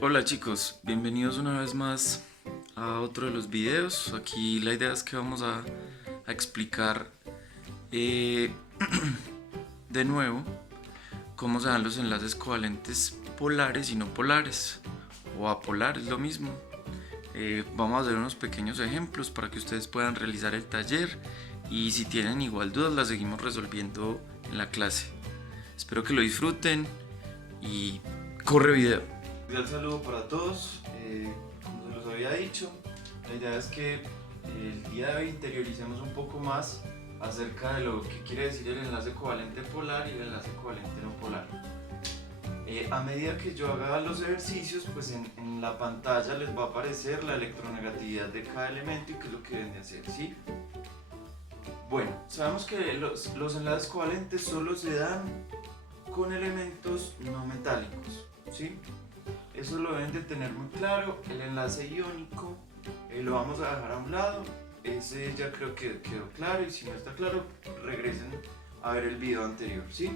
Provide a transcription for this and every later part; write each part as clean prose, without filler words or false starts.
Hola chicos, bienvenidos una vez más a otro de los videos. Aquí la idea es que vamos a explicar eh, de nuevo cómo se dan los enlaces covalentes polares y no polares, o apolares, lo mismo. Vamos a hacer unos pequeños ejemplos para que ustedes puedan realizar el taller y si tienen igual dudas las seguimos resolviendo en la clase. Espero que lo disfruten y corre video. Un cordial saludo para todos. Como se los había dicho, la idea es que el día de hoy interioricemos un poco más acerca de lo que quiere decir el enlace covalente polar y el enlace covalente no polar. A medida que yo haga los ejercicios, pues en la pantalla les va a aparecer la electronegatividad de cada elemento y qué es lo que deben de hacer, ¿sí? Bueno, sabemos que los enlaces covalentes solo se dan con elementos no metálicos, ¿sí? Eso lo deben de tener muy claro. El enlace iónico lo vamos a dejar a un lado. Ese ya creo que quedó claro, y si no está claro, regresen a ver el video anterior, ¿sí?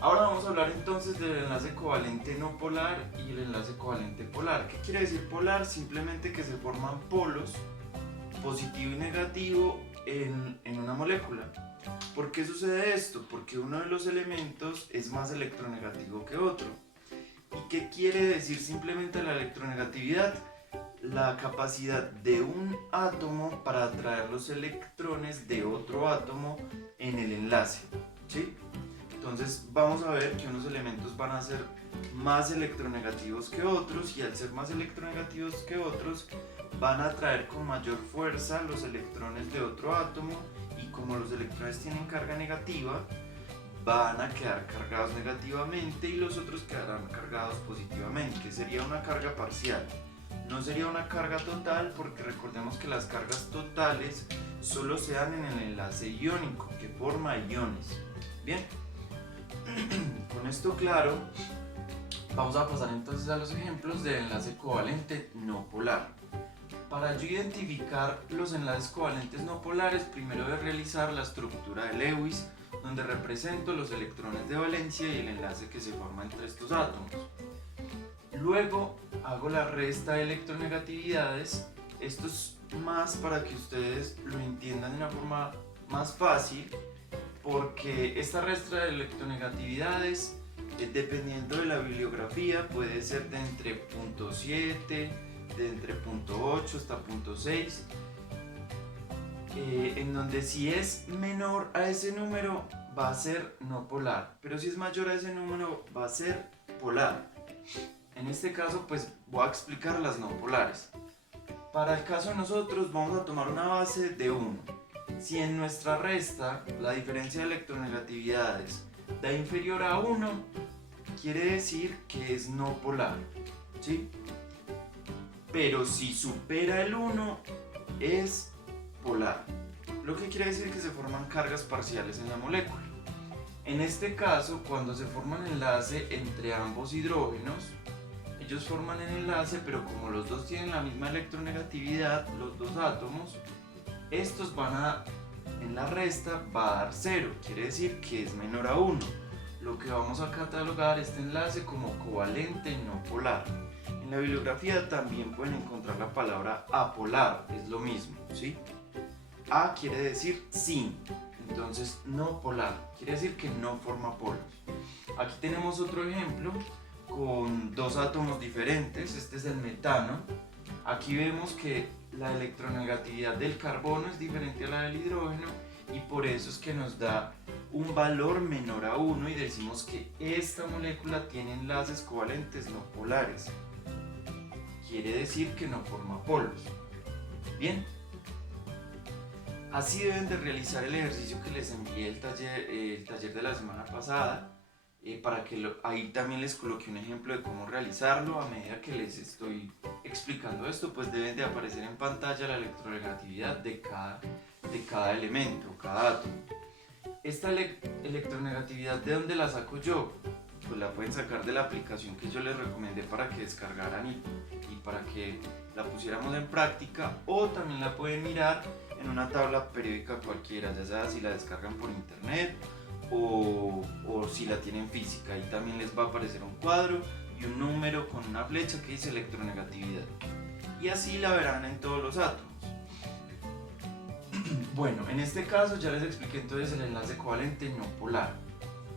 Ahora vamos a hablar entonces del enlace covalente no polar y el enlace covalente polar. ¿Qué quiere decir polar? Simplemente que se forman polos positivo y negativo en una molécula. ¿Por qué sucede esto? Porque uno de los elementos es más electronegativo que otro. ¿Y qué quiere decir simplemente la electronegatividad? La capacidad de un átomo para atraer los electrones de otro átomo en el enlace, ¿sí? Entonces vamos a ver que unos elementos van a ser más electronegativos que otros, y al ser más electronegativos que otros van a atraer con mayor fuerza los electrones de otro átomo, y como los electrones tienen carga negativa, van a quedar cargados negativamente y los otros quedarán cargados positivamente. Sería una carga parcial, no sería una carga total, porque recordemos que las cargas totales solo se dan en el enlace iónico, que forma iones. Bien, con esto claro, vamos a pasar entonces a los ejemplos del enlace covalente no polar. Para yo identificar los enlaces covalentes no polares, primero voy a realizar la estructura de Lewis, donde represento los electrones de valencia y el enlace que se forma entre estos átomos. Luego hago la resta de electronegatividades. Esto es más para que ustedes lo entiendan de una forma más fácil, porque esta resta de electronegatividades, dependiendo de la bibliografía, puede ser de entre 0.7, de entre 0.8 hasta 0.6, en donde si es menor a ese número va a ser no polar, pero si es mayor a ese número va a ser polar. En este caso pues voy a explicar las no polares. Para el caso de nosotros vamos a tomar una base de 1. Si en nuestra resta la diferencia de electronegatividades da inferior a 1, quiere decir que es no polar, ¿sí? Pero si supera el 1 es polar, lo que quiere decir que se forman cargas parciales en la molécula. En este caso, cuando se forma un enlace entre ambos hidrógenos, ellos forman el enlace, pero como los dos tienen la misma electronegatividad, los dos átomos, estos en la resta va a dar 0, quiere decir que es menor a 1, lo que vamos a catalogar este enlace como covalente no polar. En la bibliografía también pueden encontrar la palabra apolar, es lo mismo, ¿sí? A quiere decir sin, entonces no polar, quiere decir que no forma polos. Aquí tenemos otro ejemplo con dos átomos diferentes. Este es el metano. Aquí vemos que la electronegatividad del carbono es diferente a la del hidrógeno, y por eso es que nos da un valor menor a 1 y decimos que esta molécula tiene enlaces covalentes no polares. Quiere decir que no forma polos. Bien, así deben de realizar el ejercicio que les envié el taller de la semana pasada, para que ahí también les coloqué un ejemplo de cómo realizarlo. A medida que les estoy explicando esto, pues deben de aparecer en pantalla la electronegatividad de cada elemento, cada átomo. Esta electronegatividad, ¿de dónde la saco yo? Pues la pueden sacar de la aplicación que yo les recomendé para que descargaran y para que la pusiéramos en práctica, o también la pueden mirar en una tabla periódica cualquiera, ya sea si la descargan por internet o si la tienen física. Ahí también les va a aparecer un cuadro y un número con una flecha que dice electronegatividad. Y así la verán en todos los átomos. Bueno, en este caso ya les expliqué entonces el enlace covalente no polar.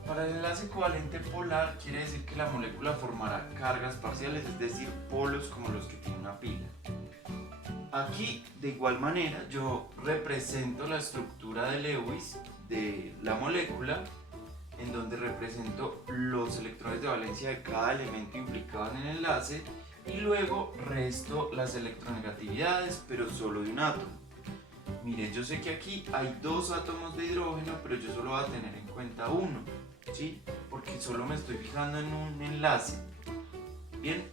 Para el enlace covalente polar quiere decir que la molécula formará cargas parciales, es decir, polos como los que tiene una pila. Aquí, de igual manera, yo represento la estructura de Lewis de la molécula, en donde represento los electrones de valencia de cada elemento implicado en el enlace y luego resto las electronegatividades, pero solo de un átomo. Mire, yo sé que aquí hay dos átomos de hidrógeno, pero yo solo voy a tener en cuenta uno, ¿sí? Porque solo me estoy fijando en un enlace. Bien,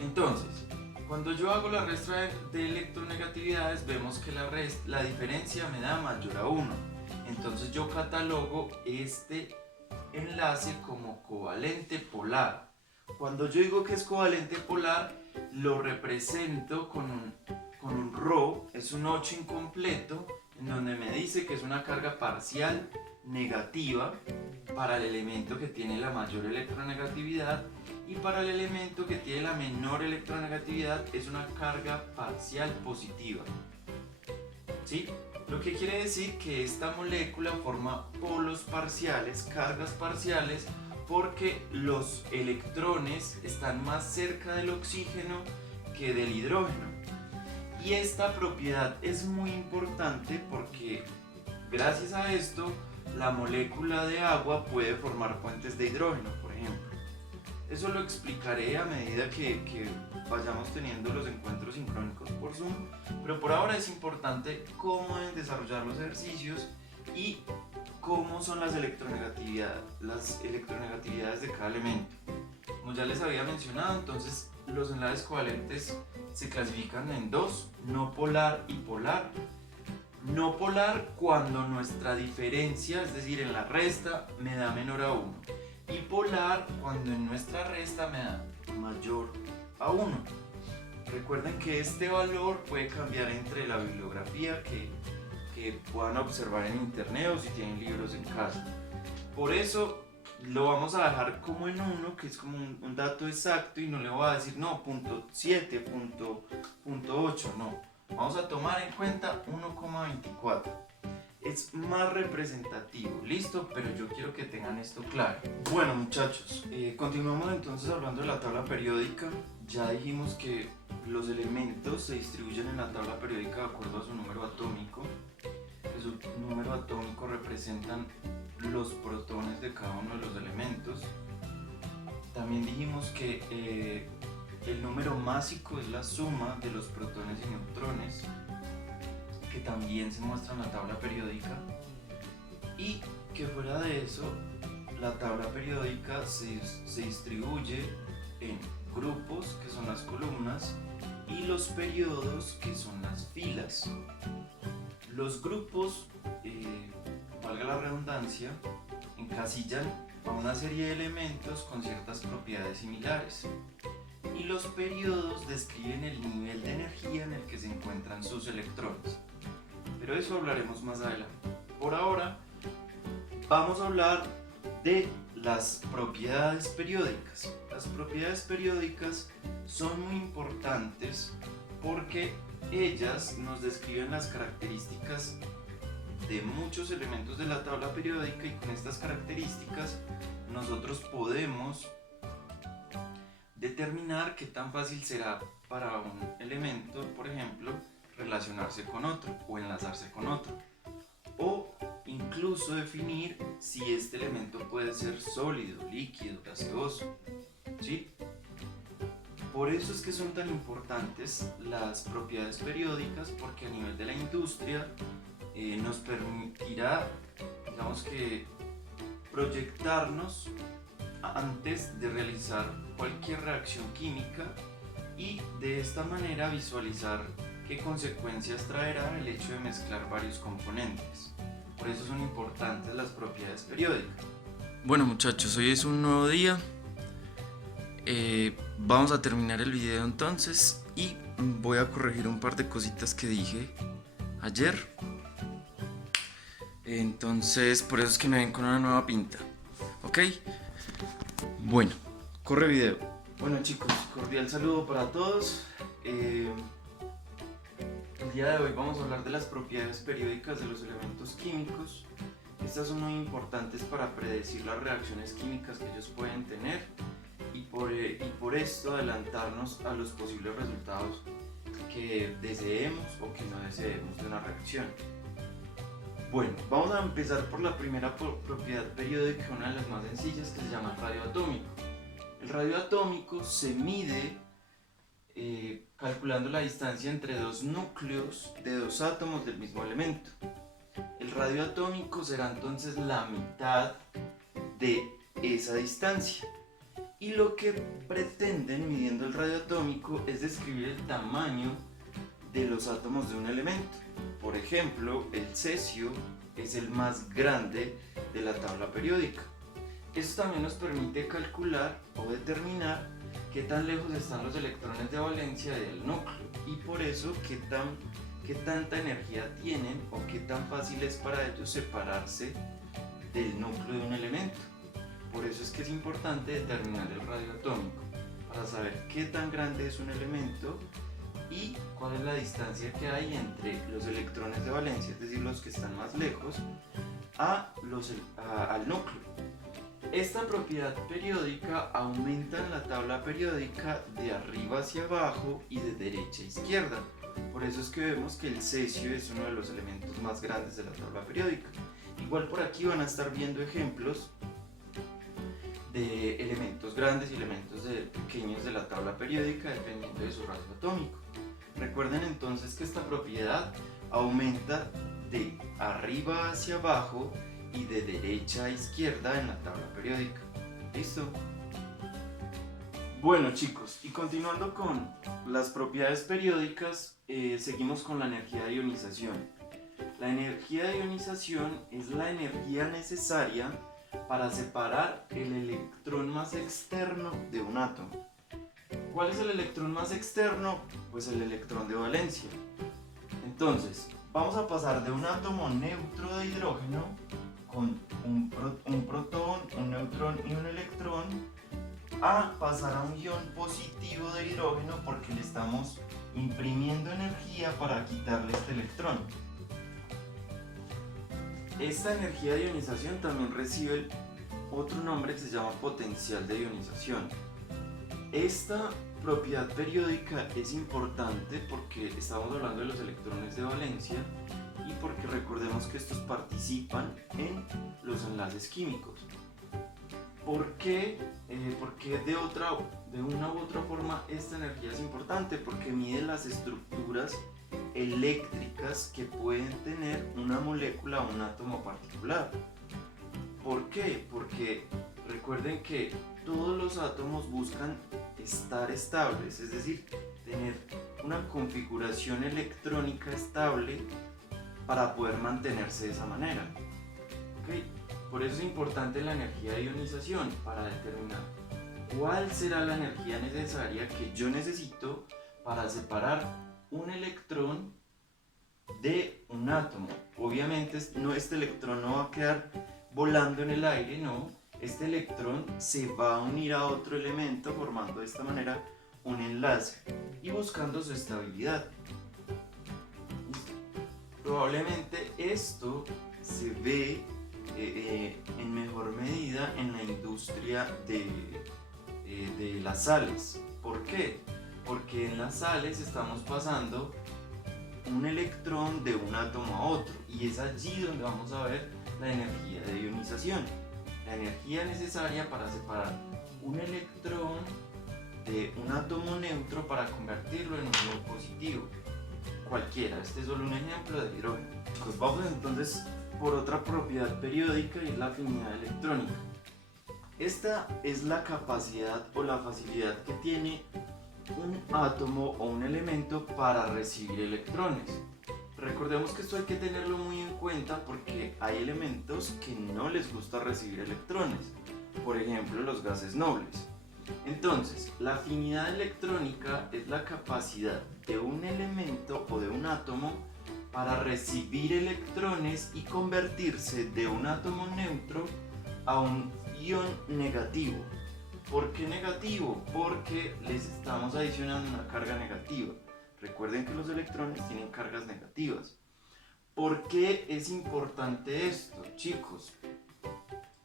entonces, cuando yo hago la resta de electronegatividades, vemos que la diferencia me da mayor a 1. Entonces yo catalogo este enlace como covalente polar. Cuando yo digo que es covalente polar, lo represento con un ρ, es un 8 incompleto, en donde me dice que es una carga parcial negativa para el elemento que tiene la mayor electronegatividad, y para el elemento que tiene la menor electronegatividad es una carga parcial positiva. ¿Sí? Lo que quiere decir que esta molécula forma polos parciales, cargas parciales, porque los electrones están más cerca del oxígeno que del hidrógeno. Y esta propiedad es muy importante porque gracias a esto la molécula de agua puede formar puentes de hidrógeno, por ejemplo. Eso lo explicaré a medida que vayamos teniendo los encuentros sincrónicos por Zoom, pero por ahora es importante cómo deben desarrollar los ejercicios y cómo son las electronegatividades de cada elemento. Como ya les había mencionado, entonces los enlaces covalentes se clasifican en dos: no polar y polar. No polar cuando nuestra diferencia, es decir, en la resta, me da menor a 1. Y polar cuando en nuestra resta me da mayor a 1. Recuerden que este valor puede cambiar entre la bibliografía que puedan observar en internet o si tienen libros en casa. Por eso lo vamos a dejar como en 1, que es como un dato exacto, y no le voy a decir no, punto 7, punto 8, no. Vamos a tomar en cuenta 1,24. Es más representativo, listo, pero yo quiero que tengan esto claro. Bueno, muchachos, continuamos entonces hablando de la tabla periódica. Ya dijimos que los elementos se distribuyen en la tabla periódica de acuerdo a su número atómico. Su número atómico representan los protones de cada uno de los elementos. También dijimos que el número másico es la suma de los protones y neutrones, que también se muestra en la tabla periódica, y que fuera de eso la tabla periódica se distribuye en grupos, que son las columnas, y los periodos, que son las filas. Los grupos, valga la redundancia, encasillan a una serie de elementos con ciertas propiedades similares, y los periodos describen el nivel de energía en el que se encuentran sus electrones. Pero eso hablaremos más adelante. Por ahora vamos a hablar de las propiedades periódicas. Las propiedades periódicas son muy importantes porque ellas nos describen las características de muchos elementos de la tabla periódica, y con estas características nosotros podemos determinar qué tan fácil será para un elemento, por ejemplo, relacionarse con otro o enlazarse con otro, o incluso definir si este elemento puede ser sólido, líquido, gaseoso, ¿sí? Por eso es que son tan importantes las propiedades periódicas, porque a nivel de la industria nos permitirá, digamos que, proyectarnos antes de realizar cualquier reacción química, y de esta manera visualizar qué consecuencias traerá el hecho de mezclar varios componentes. Por eso son importantes las propiedades periódicas. Bueno, muchachos, hoy es un nuevo día. Vamos a terminar el video entonces, y voy a corregir un par de cositas que dije ayer. Entonces, por eso es que me ven con una nueva pinta. ¿Ok? Bueno, Corre video. Bueno chicos, cordial saludo para todos. El día de hoy vamos a hablar de las propiedades periódicas de los elementos químicos. Estas son muy importantes para predecir las reacciones químicas que ellos pueden tener y por esto adelantarnos a los posibles resultados que deseemos o que no deseemos de una reacción. Bueno, vamos a empezar por la primera propiedad periódica, una de las más sencillas, que se llama el radio atómico. El radio atómico se mide calculando la distancia entre dos núcleos de dos átomos del mismo elemento. El radio atómico será entonces la mitad de esa distancia. Y lo que pretenden midiendo el radio atómico es describir el tamaño de los átomos de un elemento. Por ejemplo, el cesio es el más grande de la tabla periódica. Esto también nos permite calcular o determinar qué tan lejos están los electrones de valencia del núcleo y por eso qué tanta energía tienen o qué tan fácil es para ellos separarse del núcleo de un elemento. Por eso es que es importante determinar el radio atómico para saber qué tan grande es un elemento y cuál es la distancia que hay entre los electrones de valencia, es decir, los que están más lejos, al núcleo. Esta propiedad periódica aumenta en la tabla periódica de arriba hacia abajo y de derecha a izquierda. Por eso es que vemos que el cesio es uno de los elementos más grandes de la tabla periódica. Igual por aquí van a estar viendo ejemplos de elementos grandes y elementos pequeños de la tabla periódica dependiendo de su radio atómico. Recuerden entonces que esta propiedad aumenta de arriba hacia abajo y de derecha a izquierda en la tabla periódica. ¿Listo? Bueno chicos, y continuando con las propiedades periódicas, seguimos con la energía de ionización. La energía de ionización es la energía necesaria para separar el electrón más externo de un átomo. ¿Cuál es el electrón más externo? Pues el electrón de valencia. Entonces, vamos a pasar de un átomo neutro de hidrógeno con un protón, un neutrón y un electrón a pasar a un ion positivo de hidrógeno porque le estamos imprimiendo energía para quitarle este electrón. Esta energía de ionización también recibe otro nombre que se llama potencial de ionización. Esta propiedad periódica es importante porque estamos hablando de los electrones de valencia y porque recordemos que estos participan en los enlaces químicos. ¿Por qué de una u otra forma esta energía es importante? Porque mide las estructuras eléctricas que pueden tener una molécula o un átomo particular. ¿Por qué? Porque recuerden que todos los átomos buscan estar estables, es decir, tener una configuración electrónica estable para poder mantenerse de esa manera. ¿Okay? Por eso es importante la energía de ionización para determinar cuál será la energía necesaria que yo necesito para separar un electrón de un átomo. Obviamente este electrón no va a quedar volando en el aire, no. Este electrón se va a unir a otro elemento formando de esta manera un enlace y buscando su estabilidad. Probablemente esto se ve en mejor medida en la industria de las sales. ¿Por qué? Porque en las sales estamos pasando un electrón de un átomo a otro y es allí donde vamos a ver la energía de ionización, la energía necesaria para separar un electrón de un átomo neutro para convertirlo en un ion positivo. Cualquiera, este es solo un ejemplo de hidrógeno. Pues vamos entonces por otra propiedad periódica y es la afinidad electrónica. Esta es la capacidad o la facilidad que tiene un átomo o un elemento para recibir electrones. Recordemos que esto hay que tenerlo muy en cuenta porque hay elementos que no les gusta recibir electrones, por ejemplo los gases nobles. Entonces, la afinidad electrónica es la capacidad de un elemento o de un átomo para recibir electrones y convertirse de un átomo neutro a un ion negativo. ¿Por qué negativo? Porque les estamos adicionando una carga negativa. Recuerden que los electrones tienen cargas negativas. ¿Por qué es importante esto, chicos?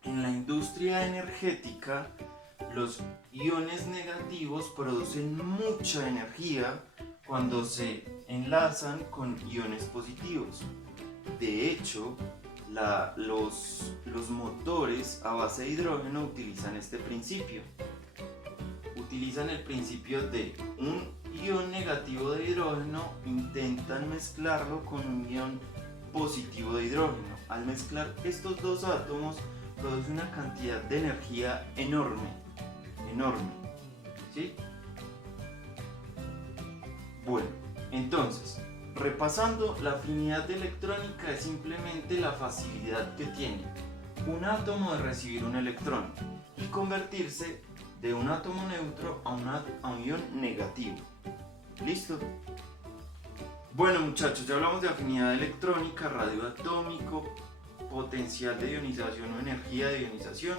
En la industria energética, los iones negativos producen mucha energía cuando se enlazan con iones positivos. De hecho, los motores a base de hidrógeno utilizan este principio. Utilizan el principio de un ion negativo de hidrógeno, intentan mezclarlo con un ion positivo de hidrógeno. Al mezclar estos dos átomos produce una cantidad de energía enorme, ¿sí? Bueno, entonces, repasando, la afinidad de electrónica es simplemente la facilidad que tiene un átomo de recibir un electrón y convertirse de un átomo neutro a un ion negativo. ¿Listo? Bueno, muchachos, ya hablamos de afinidad electrónica, radio atómico, potencial de ionización o energía de ionización.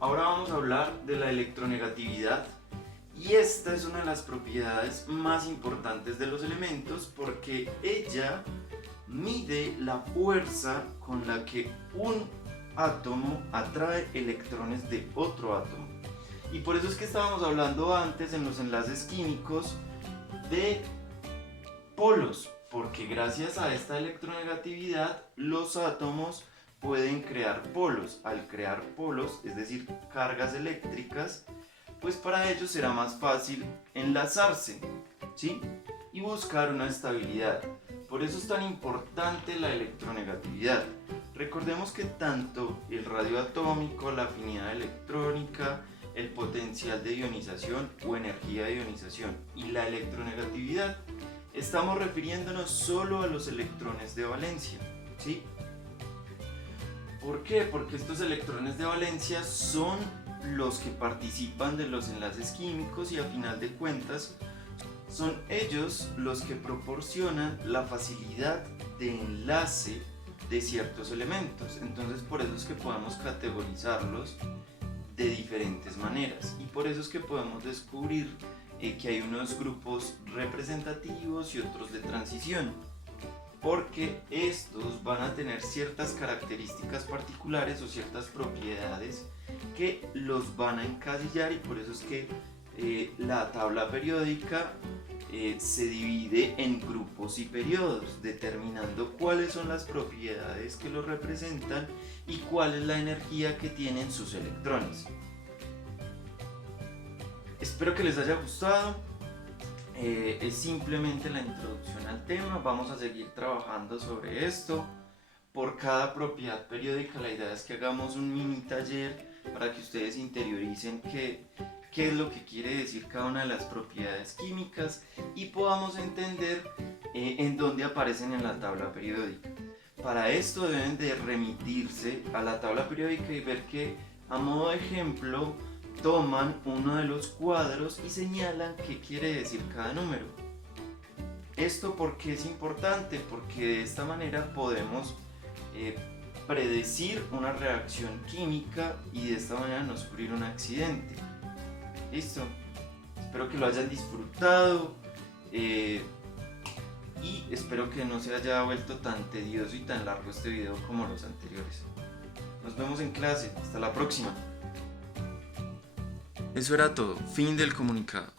Ahora vamos a hablar de la electronegatividad. Y esta es una de las propiedades más importantes de los elementos porque ella mide la fuerza con la que un átomo atrae electrones de otro átomo. Y por eso es que estábamos hablando antes en los enlaces químicos de polos, porque gracias a esta electronegatividad los átomos pueden crear polos. Al crear polos, es decir, cargas eléctricas, pues para ellos será más fácil enlazarse, ¿sí? Y buscar una estabilidad. Por eso es tan importante la electronegatividad. Recordemos que tanto el radio atómico, la afinidad electrónica, el potencial de ionización o energía de ionización y la electronegatividad, estamos refiriéndonos solo a los electrones de valencia, ¿sí? ¿Por qué? Porque estos electrones de valencia son los que participan de los enlaces químicos y a final de cuentas son ellos los que proporcionan la facilidad de enlace de ciertos elementos. Entonces por eso es que podemos categorizarlos de diferentes maneras y por eso es que podemos descubrir que hay unos grupos representativos y otros de transición, porque estos van a tener ciertas características particulares o ciertas propiedades que los van a encasillar y por eso es que la tabla periódica se divide en grupos y periodos, determinando cuáles son las propiedades que los representan y cuál es la energía que tienen sus electrones. Espero que les haya gustado. Es simplemente la introducción al tema. Vamos a seguir trabajando sobre esto. Por cada propiedad periódica la idea es que hagamos un mini taller para que ustedes interioricen qué es lo que quiere decir cada una de las propiedades químicas y podamos entender en dónde aparecen en la tabla periódica. Para esto deben de remitirse a la tabla periódica y ver que a modo de ejemplo toman uno de los cuadros y señalan qué quiere decir cada número. ¿Esto por qué es importante? Porque de esta manera podemos predecir una reacción química y de esta manera no sufrir un accidente. Listo, espero que lo hayan disfrutado y espero que no se haya vuelto tan tedioso y tan largo este video como los anteriores. Nos vemos en clase, hasta la próxima. Eso era todo, fin del comunicado.